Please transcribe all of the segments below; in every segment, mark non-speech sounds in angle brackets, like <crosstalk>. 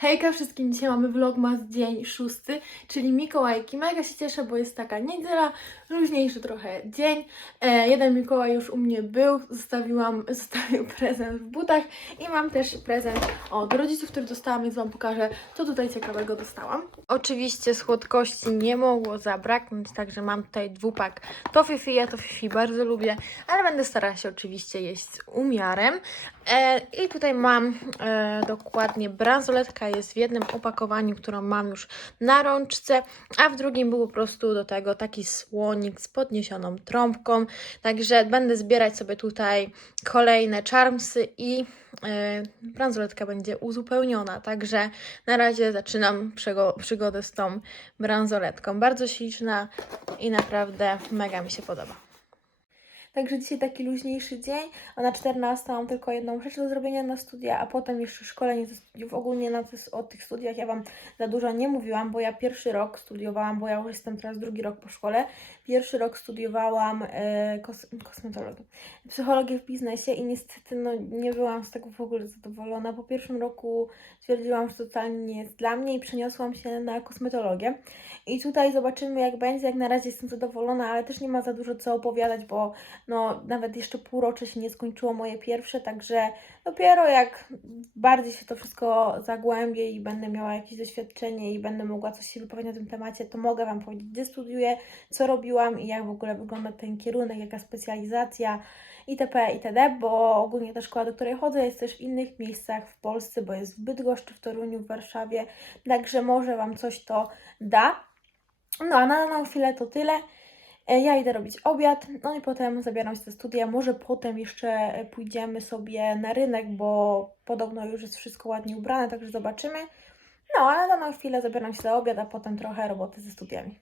Hejka wszystkim, dzisiaj mamy vlogmas dzień szósty, czyli Mikołajki. Mega się cieszę, bo jest taka niedziela, luźniejszy trochę dzień. E, jeden Mikołaj już u mnie był, zostawiłam, <laughs> zostawił prezent w butach i mam też prezent od rodziców, który dostałam, więc Wam pokażę, co tutaj ciekawego dostałam. Oczywiście słodkości nie mogło zabraknąć, także mam tutaj dwupak Toffee Ja Toffee bardzo lubię, ale będę starała się oczywiście jeść z umiarem. E, I tutaj mam e, dokładnie bransoletka jest w jednym opakowaniu, którą mam już na rączce, a w drugim był po prostu do tego taki słonik z podniesioną trąbką. Także będę zbierać sobie tutaj kolejne charmsy i e, bransoletka będzie uzupełniona. Także na razie zaczynam przygo- przygodę z tą bransoletką. Bardzo śliczna i naprawdę mega mi się podoba. Także dzisiaj taki luźniejszy dzień, a na 14 mam tylko jedną rzecz do zrobienia na studia, a potem jeszcze szkolenie ze studiów. Ogólnie na o tych studiach ja Wam za dużo nie mówiłam, bo ja pierwszy rok studiowałam, bo ja już jestem teraz drugi rok po szkole. Pierwszy rok studiowałam e, kos kosmetologię, psychologię w biznesie i niestety no, nie byłam z tego w ogóle zadowolona. Po pierwszym roku stwierdziłam, że totalnie nie jest dla mnie i przeniosłam się na kosmetologię. I tutaj zobaczymy jak będzie, jak na razie jestem zadowolona, ale też nie ma za dużo co opowiadać, bo no nawet jeszcze półrocze się nie skończyło moje pierwsze, także dopiero jak bardziej się to wszystko zagłębię i będę miała jakieś doświadczenie i będę mogła coś się wypowiedzieć na tym temacie, to mogę Wam powiedzieć, gdzie studiuję, co robiłam i jak w ogóle wygląda ten kierunek, jaka specjalizacja itp. itd., bo ogólnie ta szkoła, do której chodzę, jest też w innych miejscach w Polsce, bo jest w Bydgoszczy, w Toruniu, w Warszawie, także może Wam coś to da. No a na, na chwilę to tyle. E, Ja idę robić obiad, no i potem zabieram się do studia. Może potem jeszcze e, pójdziemy sobie na rynek, bo podobno już jest wszystko ładnie ubrane, także zobaczymy. No, ale na chwilę zabieram się za obiad, a potem trochę roboty ze studiami.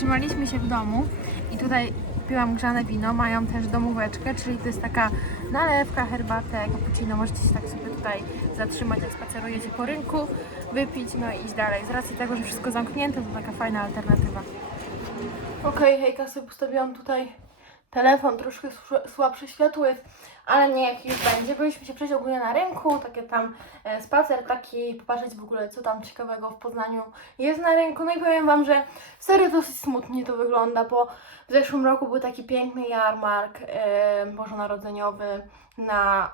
Trzymaliśmy się w domu i tutaj piłam grzane wino, mają też domóweczkę, czyli to jest taka nalewka, herbatę, cappuccino, możecie się tak sobie tutaj zatrzymać, jak spacerujecie po rynku, wypić, no i iść dalej. Z racji tego, że wszystko zamknięte, to taka fajna alternatywa. Okej, okay, hejka, sobie postawiłam tutaj telefon, troszkę sł- słabsze światło jest, ale nie jak już będzie. Byliśmy się przejść ogólnie na rynku, takie tam e, spacer taki, popatrzeć w ogóle co tam ciekawego w Poznaniu jest na rynku. No i powiem Wam, że serio dosyć smutnie to wygląda, bo w zeszłym roku był taki piękny jarmark e, bożonarodzeniowy na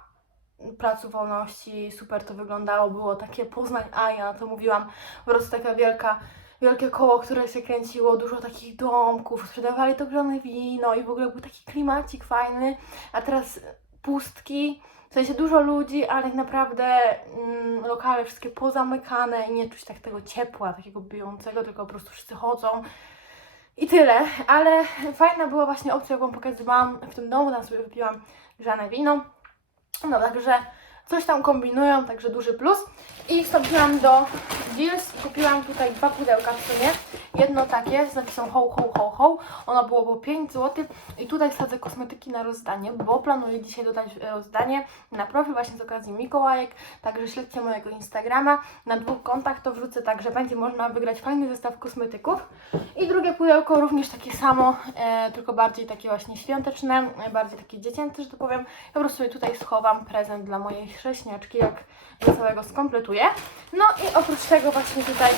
Placu Wolności, super to wyglądało, było takie Poznań, a ja to mówiłam, po prostu taka wielka wielkie koło, które się kręciło, dużo takich domków, sprzedawali to grzane wino i w ogóle był taki klimacik fajny, a teraz pustki, w sensie dużo ludzi, ale tak naprawdę mm, lokale wszystkie pozamykane i nie czuć tak tego ciepła, takiego bijącego, tylko po prostu wszyscy chodzą. I tyle, ale fajna była właśnie opcja, jaką pokazywałam w tym domu, tam sobie wypiłam grzane wino. No także coś tam kombinują, także duży plus. I wstąpiłam do Deals i kupiłam tutaj dwa pudełka w sumie. Jedno takie z napisem ho, ho, ho, ho. Ono było po 5 zł i tutaj wsadzę kosmetyki na rozdanie, bo planuję dzisiaj dodać rozdanie na profil właśnie z okazji Mikołajek, także śledźcie mojego Instagrama. Na dwóch kontach to wrzucę tak, że będzie można wygrać fajny zestaw kosmetyków. I drugie pudełko również takie samo, e, tylko bardziej takie właśnie świąteczne, e, bardziej takie dziecięce, że to powiem. Ja po prostu tutaj schowam prezent dla mojej chrześniaczki, jak wesołego skompletuję. No i oprócz tego właśnie tutaj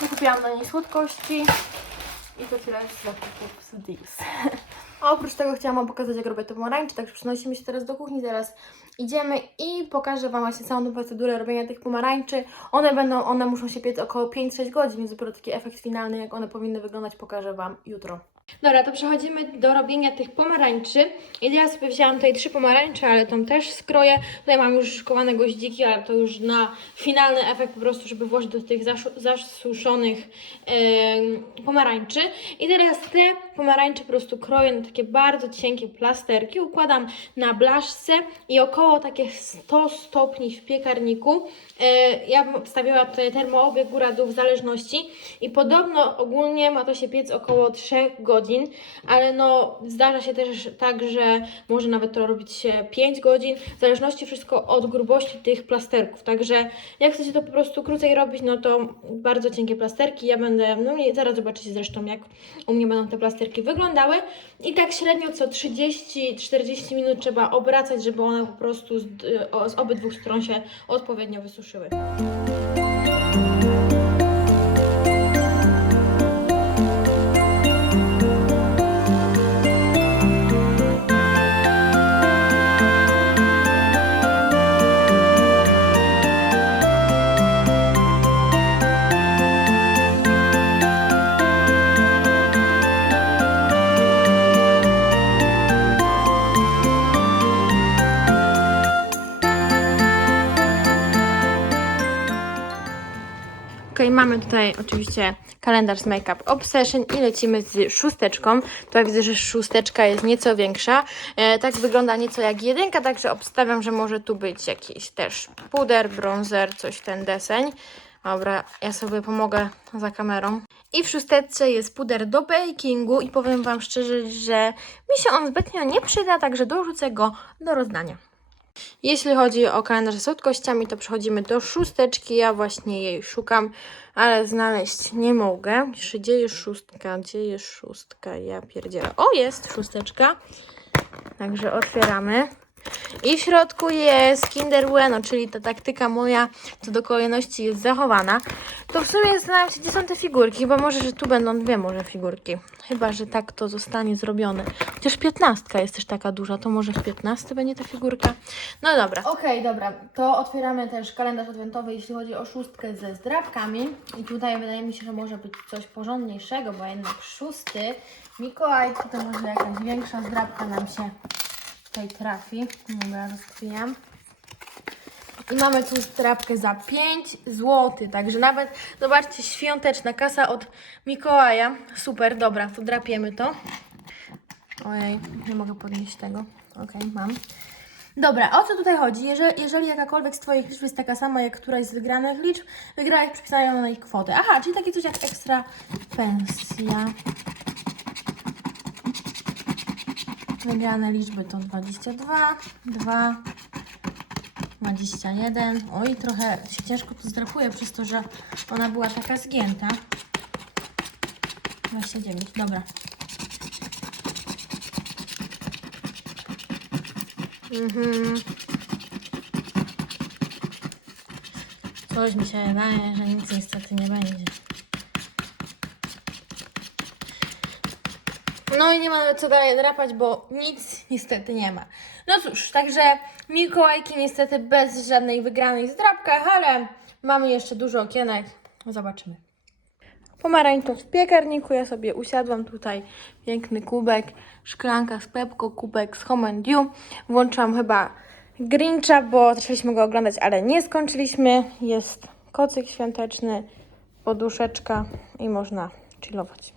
kupiłam dla niej słodkości i to tyle z zakupów z Deals. A <laughs> oprócz tego chciałam Wam pokazać, jak robię te pomarańcze, także przenosimy się teraz do kuchni, zaraz idziemy i pokażę Wam właśnie całą tą procedurę robienia tych pomarańczy. One będą, one muszą się piec około 5-6 godzin, więc dopiero taki efekt finalny, jak one powinny wyglądać, pokażę Wam jutro. Dobra, to przechodzimy do robienia tych pomarańczy. I ja sobie wzięłam tutaj trzy pomarańcze, ale tą też skroję. Tutaj mam już szykowane goździki, ale to już na finalny efekt po prostu, żeby włożyć do tych zasuszonych em, pomarańczy. I teraz te pomarańcze po prostu kroję na takie bardzo cienkie plasterki, układam na blaszce i około takie 100 stopni w piekarniku. E, ja bym wstawiała tutaj termoobieg góra-dół w zależności i podobno ogólnie ma to się piec około 3 godzin, ale no zdarza się też tak, że może nawet to robić się 5 godzin, w zależności wszystko od grubości tych plasterków. Także jak chcecie to po prostu krócej robić, no to bardzo cienkie plasterki. Ja będę, no zaraz zobaczycie zresztą jak u mnie będą te plasterki wyglądały. I tak średnio co 30-40 minut trzeba obracać, żeby one po prostu z, z obydwu stron się odpowiednio wysuszyły. Ok, mamy tutaj oczywiście kalendarz z Makeup Obsession i lecimy z szósteczką. Tutaj widzę, że szósteczka jest nieco większa. E, tak wygląda nieco jak jedynka, także obstawiam, że może tu być jakiś też puder, bronzer, coś ten deseń. Dobra, ja sobie pomogę za kamerą. I w szósteczce jest puder do bakingu i powiem Wam szczerze, że mi się on zbytnio nie przyda, także dorzucę go do rozdania. Jeśli chodzi o kalendarz z słodkościami, to przechodzimy do szósteczki. Ja właśnie jej szukam, ale znaleźć nie mogę. Gdzie jest szóstka? Gdzie jest szóstka? Ja pierdzielę. O, jest szósteczka. Także otwieramy. I w środku jest Kinder Bueno, czyli ta taktyka moja co do kolejności jest zachowana. To w sumie zastanawiam się, gdzie są te figurki. Chyba może, że tu będą dwie może figurki. Chyba, że tak to zostanie zrobione. Chociaż piętnastka jest też taka duża, to może w 15 będzie ta figurka. No dobra. Okej, dobra. To otwieramy też kalendarz adwentowy, jeśli chodzi o szóstkę ze zdrabkami. I tutaj wydaje mi się, że może być coś porządniejszego, bo jednak szósty Mikołajki to może jakaś większa zdrabka nam się tutaj trafi. Dobra, rozkwijam. I mamy tu strapkę za 5 zł, także nawet, zobaczcie, świąteczna kasa od Mikołaja. Super, dobra, to drapiemy to. Ojej, nie mogę podnieść tego. Okej, mam. Dobra, o co tutaj chodzi? Jeżeli, jeżeli jakakolwiek z Twoich liczb jest taka sama jak któraś z wygranych liczb, wygranych przypisają na jej kwotę. Aha, czyli takie coś jak ekstra pensja. Wygrane liczby to 22, 2, 21. Oj, trochę się ciężko to zdrapuje przez to, że ona była taka zgięta. 29, dobra. Mhm. Coś mi się wydaje, że nic niestety nie będzie. No i nie ma nawet co dalej drapać, bo nic niestety nie ma. No cóż, także Mikołajki niestety bez żadnej wygranej w drapkach, ale mamy jeszcze dużo okienek. Zobaczymy. Pomarańczo w piekarniku, ja sobie usiadłam tutaj, piękny kubek, szklanka z Pepko, kubek z Home and You. Włączyłam chyba Grincha, bo zaczęliśmy go oglądać, ale nie skończyliśmy. Jest kocyk świąteczny, poduszeczka i można chillować.